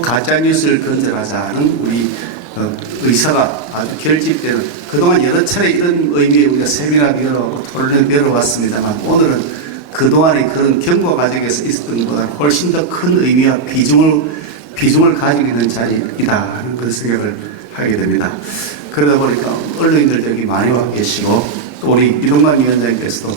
가짜뉴스를 건절하자는 우리 의사가 아주 결집되는, 그동안 여러 차례 이런 의미의 우리가 세미나를 열어보고 토론을 열어왔습니다만, 오늘은 그동안의 그런 경과 과정에서 있었던 것보다 훨씬 더 큰 의미와 비중을 가지고 있는 자리이다 하는 그런 생각을 하게 됩니다. 그러다 보니까 언론인들 여기 많이 와 계시고, 또 우리 이동관 위원장께서도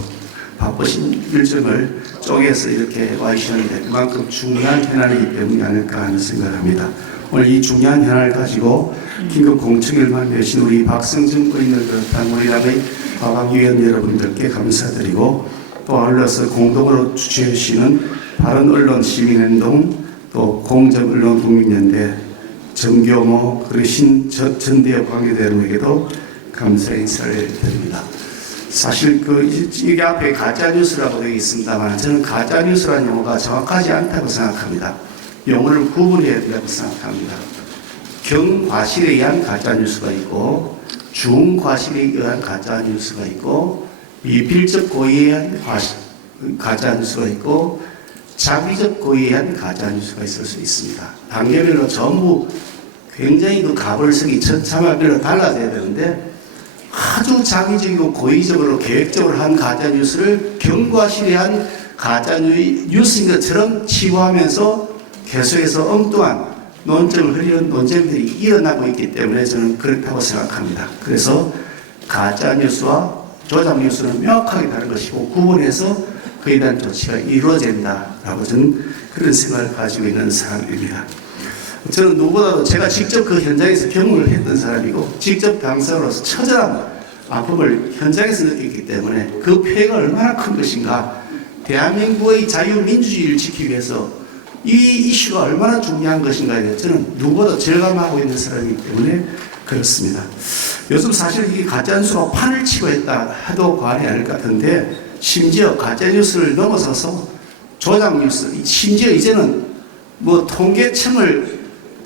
바쁘신 일정을 쪼개서 이렇게 와 계시는데 그만큼 중요한 현안이기 때문이 아닐까 하는 생각을 합니다. 오늘 이 중요한 현안을 가지고 긴급 공청회를 만드신 우리 박성준 의원을 비롯한 우리 당의 과방위원 여러분들께 감사드리고, 또 아울러서 공동으로 주최해 주시는 바른언론 시민행동, 또 공정언론국민연대, 정교모, 그리고 전대협 관계대원에게도 감사의 인사를 드립니다. 사실 이게 앞에 가짜뉴스라고 되어 있습니다만, 저는 가짜뉴스라는 용어가 정확하지 않다고 생각합니다. 용어를 구분해야 된다고 생각합니다. 경과실에 의한 가짜뉴스가 있고, 중과실에 의한 가짜뉴스가 있고, 미필적 고의에 의한 가짜뉴스가 있고, 자기적 고의에 의한 가짜뉴스가 있을 수 있습니다. 단계별로 전부 굉장히 그 가벌성이 천차만별로 달라져야 되는데, 아주 자기적이고 고의적으로 계획적으로 한 가짜뉴스를 경과실에 한 가짜뉴스인 것처럼 치부하면서 계속해서 엉뚱한 논점을 흐리는 논쟁들이 일어나고 있기 때문에 저는 그렇다고 생각합니다. 그래서 가짜뉴스와 조작뉴스는 명확하게 다른 것이고, 구분해서 그에 대한 조치가 이루어진다라고 저는 그런 생각을 가지고 있는 사람입니다. 저는 누구보다도 제가 직접 그 현장에서 경험을 했던 사람이고, 직접 당사자로서 처절한 아픔을 현장에서 느꼈기 때문에 그 폐해가 얼마나 큰 것인가, 대한민국의 자유민주주의를 지키기 위해서 이 이슈가 얼마나 중요한 것인가에 대해 저는 누구보다 절감하고 있는 사람이기 때문에 그렇습니다. 요즘 사실 이게 가짜뉴스가 판을 치고 있다 해도 과언이 아닐 것 같은데, 심지어 가짜뉴스를 넘어서서 조작뉴스, 심지어 이제는 뭐 통계청을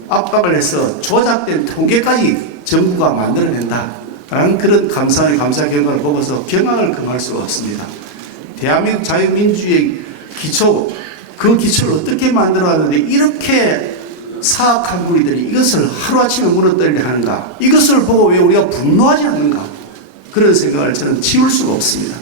압박을 해서 조작된 통계까지 정부가 만들어낸다라는 그런 감사 결과를 보고서 경악을 금할 수가 없습니다. 대한민국 자유민주주의의 기초, 그 기초를 어떻게 만들어왔는데 이렇게 사악한 무리들이 이것을 하루아침에 무너뜨리려 하는가, 이것을 보고 왜 우리가 분노하지 않는가, 그런 생각을 저는 지울 수가 없습니다.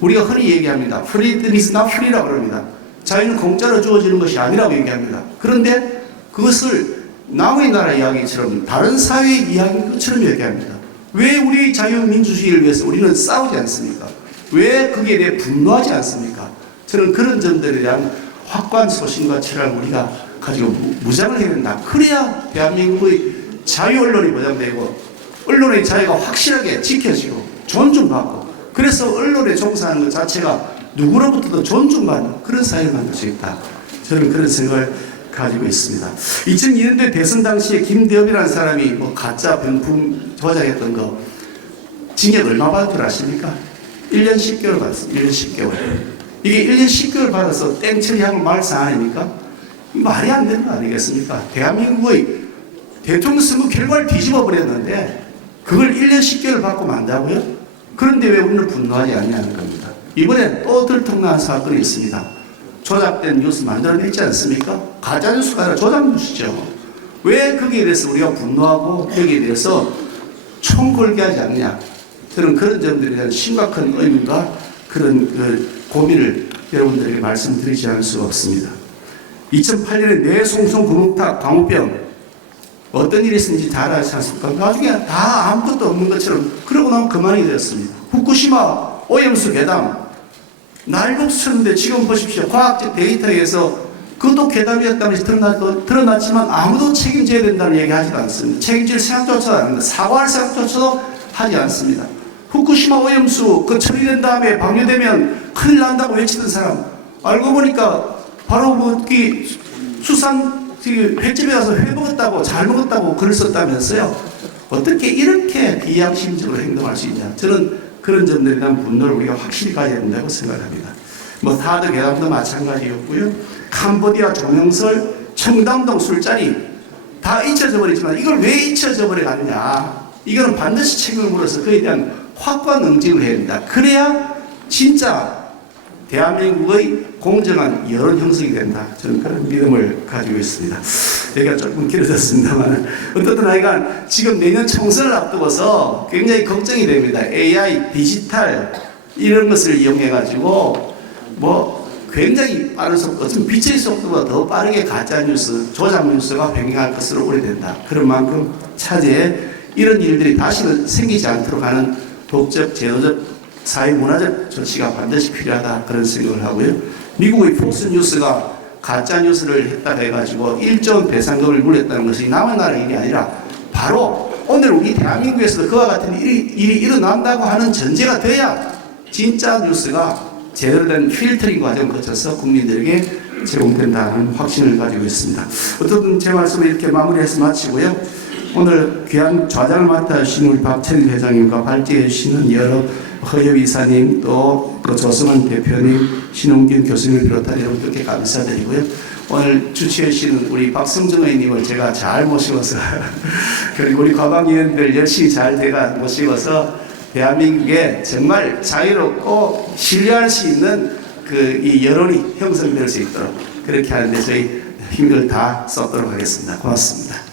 우리가 흔히 얘기합니다. Freedom is not free라고 그럽니다. 자유는 공짜로 주어지는 것이 아니라고 얘기합니다. 그런데 그것을 남의 나라 이야기처럼, 다른 사회의 이야기인 것처럼 얘기합니다. 왜 우리 자유민주주의를 위해서 우리는 싸우지 않습니까? 왜 거기에 대해 분노하지 않습니까? 저는 그런 점들에 대한 확고한 소신과 철학을 우리가 가지고 무장을 해야 된다. 그래야 대한민국의 자유 언론이 보장되고, 언론의 자유가 확실하게 지켜지고 존중받고, 그래서 언론에 종사하는 것 자체가 누구로부터도 존중받는 그런 사회를 만들 수 있다. 저는 그런 생각을 가지고 있습니다. 2002년도에 대선 당시에 김대엽이라는 사람이 뭐 가짜 병풍 조작했던 거 징역 얼마 받을 줄 아십니까? 1년 10개월 받았어요. 1년 10개월. 이게 1년 10개월 받아서 땡처리하고 말상 아닙니까? 말이 안 되는 거 아니겠습니까? 대한민국의 대통령 선거 결과를 뒤집어 버렸는데 그걸 1년 10개월 받고 만다고요? 그런데 왜 우리는 분노하지 않냐는 겁니다. 이번에 또 들통난 사건이 있습니다. 조작된 뉴스 만들어냈지 않습니까? 가짜뉴스가 아니라 조작뉴스죠. 왜 거기에 대해서 우리가 분노하고 여기에 대해서 총 걸게 하지 않느냐. 저는 그런 점들에 대한 심각한 의문과 그런 고민을 여러분들에게 말씀드리지 않을 수가 없습니다. 2008년에 뇌송송 구멍탁 광우병 어떤 일이 있었는지 잘 아시지 않습니까? 나중에 다 아무것도 없는 것처럼 그러고 나면 그만이 되었습니다. 후쿠시마 오염수 괴담 날국수였는데 지금 보십시오. 과학적 데이터에 의해서 그것도 괴담이었다는 것이 드러났지만 아무도 책임져야 된다는 얘기 하지도 않습니다. 책임질 생각조차도 안 합니다. 사과할 생각조차도 하지 않습니다. 후쿠시마 오염수 그 처리된 다음에 방류되면 큰일 난다고 외치던 사람, 알고 보니까 바로 수산 횟집에 가서 회 먹었다고, 잘 먹었다고 글을 썼다면서요. 어떻게 이렇게 비양심적으로 행동할 수 있냐. 저는 그런 점들에 대한 분노를 우리가 확실히 가져야 된다고 생각합니다. 뭐 타드 괴담도 마찬가지였고요. 캄보디아 종영설, 청담동 술자리 다 잊혀져 버리지만 이걸 왜 잊혀져 버려 가느냐. 이거는 반드시 책임을 물어서 그에 대한 확고한 응징을 해야 된다. 그래야 진짜 대한민국의 공정한 여론 형성이 된다. 저는 그런 믿음을 가지고 있습니다. 얘기가 조금 길어졌습니다만 어떻든 하여간 지금 내년 총선을 앞두고서 굉장히 걱정이 됩니다. AI, 디지털 이런 것을 이용해 가지고 뭐 굉장히 빠른 속도, 어쩌면 빛의 속도보다 더 빠르게 가짜뉴스, 조작뉴스가 횡행할 것으로 우려된다. 그런 만큼 차제에 이런 일들이 다시는 생기지 않도록 하는 법적, 제도적, 사회 문화적 조치가 반드시 필요하다. 그런 생각을 하고요. 미국의 폭스뉴스가 가짜뉴스를 했다고 해가지고 1조 원 배상금을 물렸다는 것이 남의 나라 일이 아니라 바로 오늘 우리 대한민국에서도 그와 같은 일이 일어난다고 하는 전제가 돼야 진짜 뉴스가 제대로 된 필터링 과정을 거쳐서 국민들에게 제공된다는 확신을 가지고 있습니다. 어쨌든 제 말씀을 이렇게 마무리해서 마치고요. 오늘 귀한 좌장을 맡아주신 우리 박철일 회장님과 발제해 주시는 여러 허엽 이사님 또 조성원 대표님, 신홍균 교수님을 비롯한 여러분들께 감사드리고요. 오늘 주치해 주시는 우리 박성정 의원님을 제가 잘 모시고서 그리고 우리 과방위원들 열심히 잘 모시고서 대한민국에 정말 자유롭고 신뢰할 수 있는 이 여론이 형성될 수 있도록 그렇게 하는데 저희 힘을 다 쏟도록 하겠습니다. 고맙습니다.